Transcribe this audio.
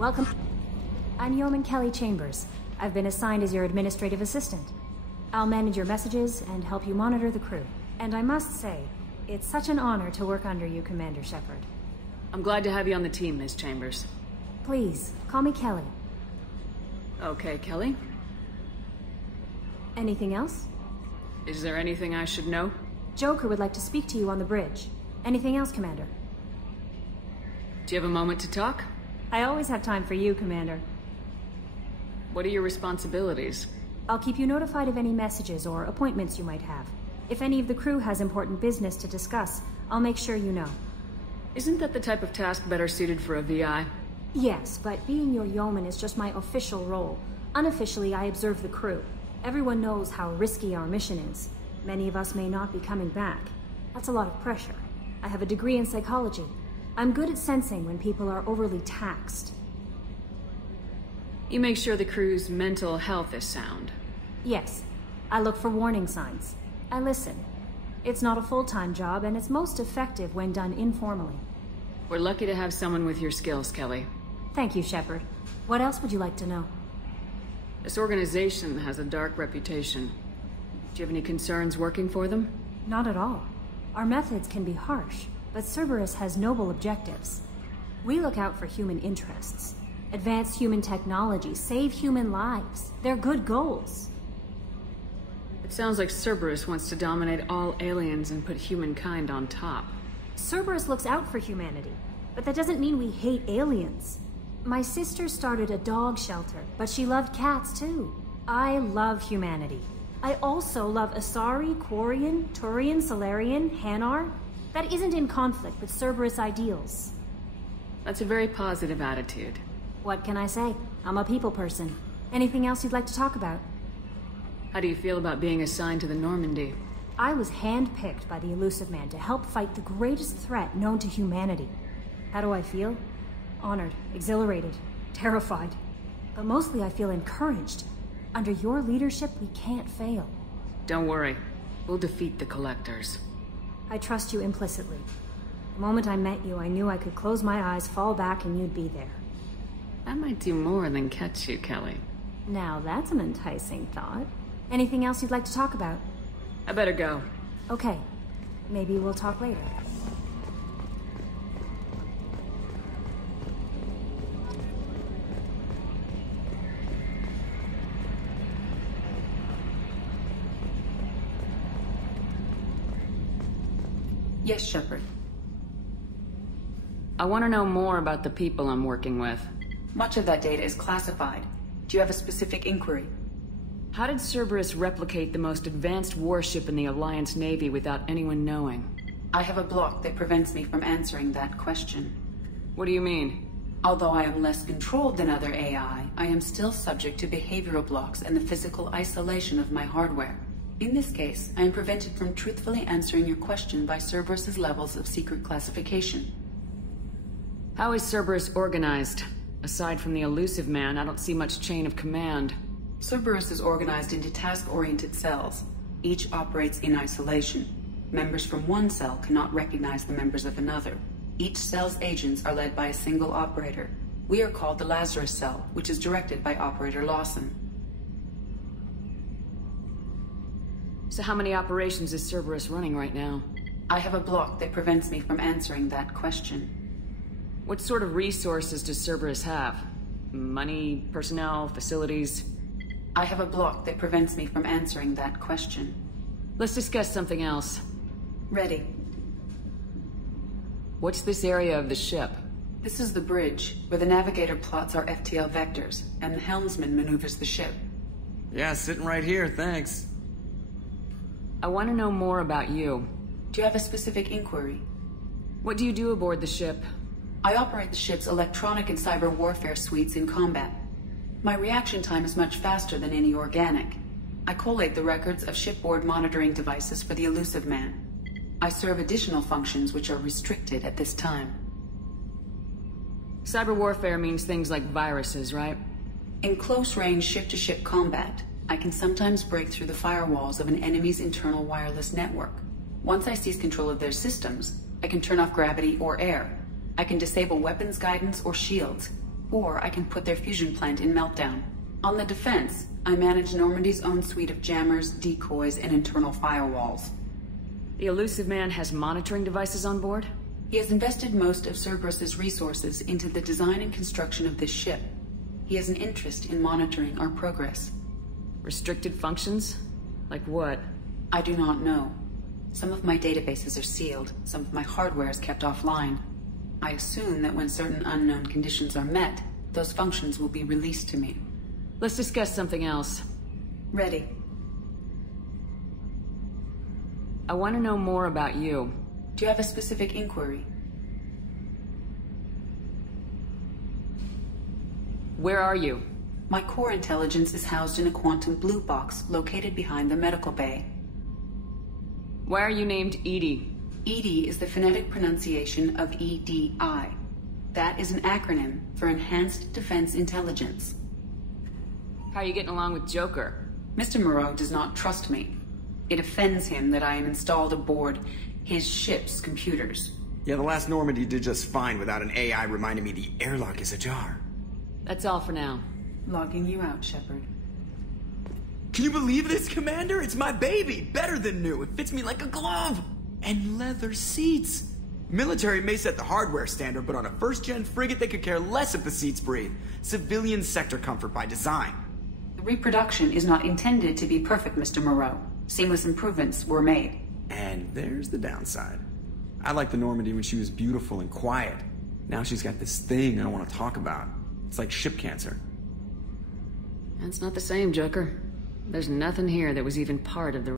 Welcome. I'm Yeoman Kelly Chambers. I've been assigned as your administrative assistant. I'll manage your messages and help you monitor the crew. And I must say, it's such an honor to work under you, Commander Shepard. I'm glad to have you on the team, Ms. Chambers. Please, call me Kelly. Okay, Kelly. Anything else? Is there anything I should know? Joker would like to speak to you on the bridge. Anything else, Commander? Do you have a moment to talk? I always have time for you, Commander. What are your responsibilities? I'll keep you notified of any messages or appointments you might have. If any of the crew has important business to discuss, I'll make sure you know. Isn't that the type of task better suited for a VI? Yes, but being your yeoman is just my official role. Unofficially, I observe the crew. Everyone knows how risky our mission is. Many of us may not be coming back. That's a lot of pressure. I have a degree in psychology. I'm good at sensing when people are overly taxed. You make sure the crew's mental health is sound. Yes. I look for warning signs. I listen. It's not a full-time job, and it's most effective when done informally. We're lucky to have someone with your skills, Kelly. Thank you, Shepard. What else would you like to know? This organization has a dark reputation. Do you have any concerns working for them? Not at all. Our methods can be harsh, but Cerberus has noble objectives. We look out for human interests. Advance human technology, save human lives. They're good goals. It sounds like Cerberus wants to dominate all aliens and put humankind on top. Cerberus looks out for humanity, but that doesn't mean we hate aliens. My sister started a dog shelter, but she loved cats too. I love humanity. I also love Asari, Quarian, Turian, Solarian, Hanar. That isn't in conflict with Cerberus ideals. That's a very positive attitude. What can I say? I'm a people person. Anything else you'd like to talk about? How do you feel about being assigned to the Normandy? I was handpicked by the Elusive Man to help fight the greatest threat known to humanity. How do I feel? Honored, exhilarated, terrified. But mostly I feel encouraged. Under your leadership, we can't fail. Don't worry. We'll defeat the Collectors. I trust you implicitly. The moment I met you, I knew I could close my eyes, fall back, and you'd be there. That might do more than catch you, Kelly. Now that's an enticing thought. Anything else you'd like to talk about? I better go. Okay. Maybe we'll talk later. Yes, Shepard. I want to know more about the people I'm working with. Much of that data is classified. Do you have a specific inquiry? How did Cerberus replicate the most advanced warship in the Alliance Navy without anyone knowing? I have a block that prevents me from answering that question. What do you mean? Although I am less controlled than other AI, I am still subject to behavioral blocks and the physical isolation of my hardware. In this case, I am prevented from truthfully answering your question by Cerberus's levels of secret classification. How is Cerberus organized? Aside from the Elusive Man, I don't see much chain of command. Cerberus is organized into task-oriented cells. Each operates in isolation. Members from one cell cannot recognize the members of another. Each cell's agents are led by a single operator. We are called the Lazarus Cell, which is directed by Operator Lawson. So how many operations is Cerberus running right now? I have a block that prevents me from answering that question. What sort of resources does Cerberus have? Money, personnel, facilities? I have a block that prevents me from answering that question. Let's discuss something else. Ready. What's this area of the ship? This is the bridge, where the navigator plots our FTL vectors, and the helmsman maneuvers the ship. Yeah, sitting right here, thanks. I want to know more about you. Do you have a specific inquiry? What do you do aboard the ship? I operate the ship's electronic and cyber warfare suites in combat. My reaction time is much faster than any organic. I collate the records of shipboard monitoring devices for the Elusive Man. I serve additional functions which are restricted at this time. Cyber warfare means things like viruses, right? In close-range ship-to-ship combat, I can sometimes break through the firewalls of an enemy's internal wireless network. Once I seize control of their systems, I can turn off gravity or air. I can disable weapons guidance or shields. Or I can put their fusion plant in meltdown. On the defense, I manage Normandy's own suite of jammers, decoys, and internal firewalls. The elusive man has monitoring devices on board? He has invested most of Cerberus's resources into the design and construction of this ship. He has an interest in monitoring our progress. Restricted functions? Like what? I do not know. Some of my databases are sealed, some of my hardware is kept offline. I assume that when certain unknown conditions are met, those functions will be released to me. Let's discuss something else. Ready. I want to know more about you. Do you have a specific inquiry? Where are you? My core intelligence is housed in a quantum blue box located behind the medical bay. Why are you named Edie? EDI is the phonetic pronunciation of EDI. That is an acronym for Enhanced Defense Intelligence. How are you getting along with Joker? Mr. Moreau does not trust me. It offends him that I am installed aboard his ship's computers. Yeah, the last Normandy did just fine without an AI reminding me the airlock is ajar. That's all for now. Logging you out, Shepard. Can you believe this, Commander? It's my baby! Better than new. It fits me like a glove! And leather seats. Military may set the hardware standard, but on a first-gen frigate, they could care less if the seats breathe. Civilian sector comfort by design. The reproduction is not intended to be perfect, Mr. Moreau. Seamless improvements were made. And there's the downside. I liked the Normandy when she was beautiful and quiet. Now she's got this thing I don't want to talk about. It's like ship cancer. That's not the same, Joker. There's nothing here that was even part of the